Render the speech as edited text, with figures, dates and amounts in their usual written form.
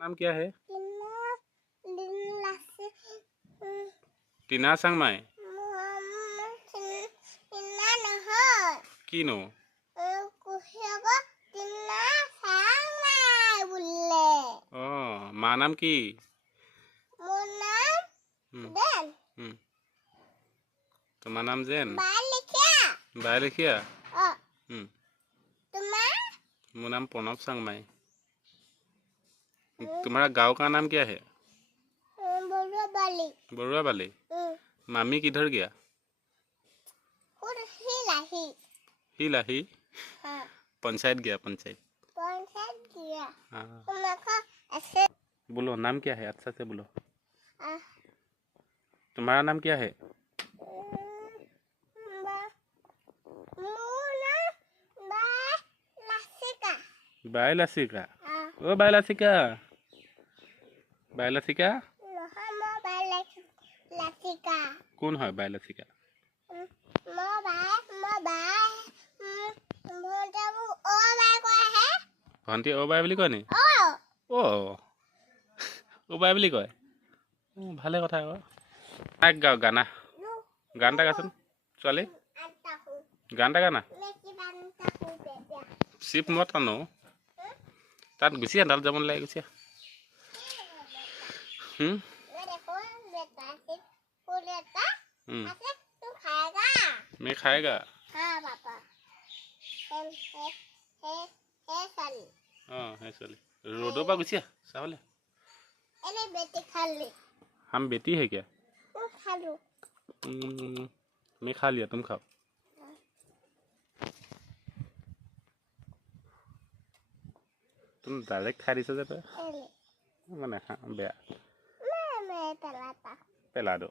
नाम क्या है? टीना सांगमाई किनो माँ नाम की तुम्हारा नाम जैन बाय लिखिया मेरा नाम प्रणव सांगमाई। तुम्हारा गांव का नाम क्या है? बरुआ बाली। मामी किधर गया? हिलाही पंचायत गया पंचायत हाँ। बोलो नाम क्या है? अच्छा से बोलो। तुम्हारा नाम क्या है? बायलासिका। ओ बायलासिका बायलासिका कौन है बायलासिका? भंटी ओ बाय বুলি কয় নি? ओ ओ बाय বুলি কয়। ভালে কথা আকৌ। এক গাও গানা গান এটা গাচোন ছোৱালী গান এটা গানা চিপ মত আনো তাত গুচি আহ তাত যাব নালাগে গুচি আহ मैं खाएगा हाँ पापा हाँ है चली रोडो पर गुछिया सावले अरे बेटी खा ले हम बेटी है क्या खा लो मैं खा लिया तुम खाओ तुम डायरेक्ट खा रही से पे मैंने हाँ बेया मैं पेला दो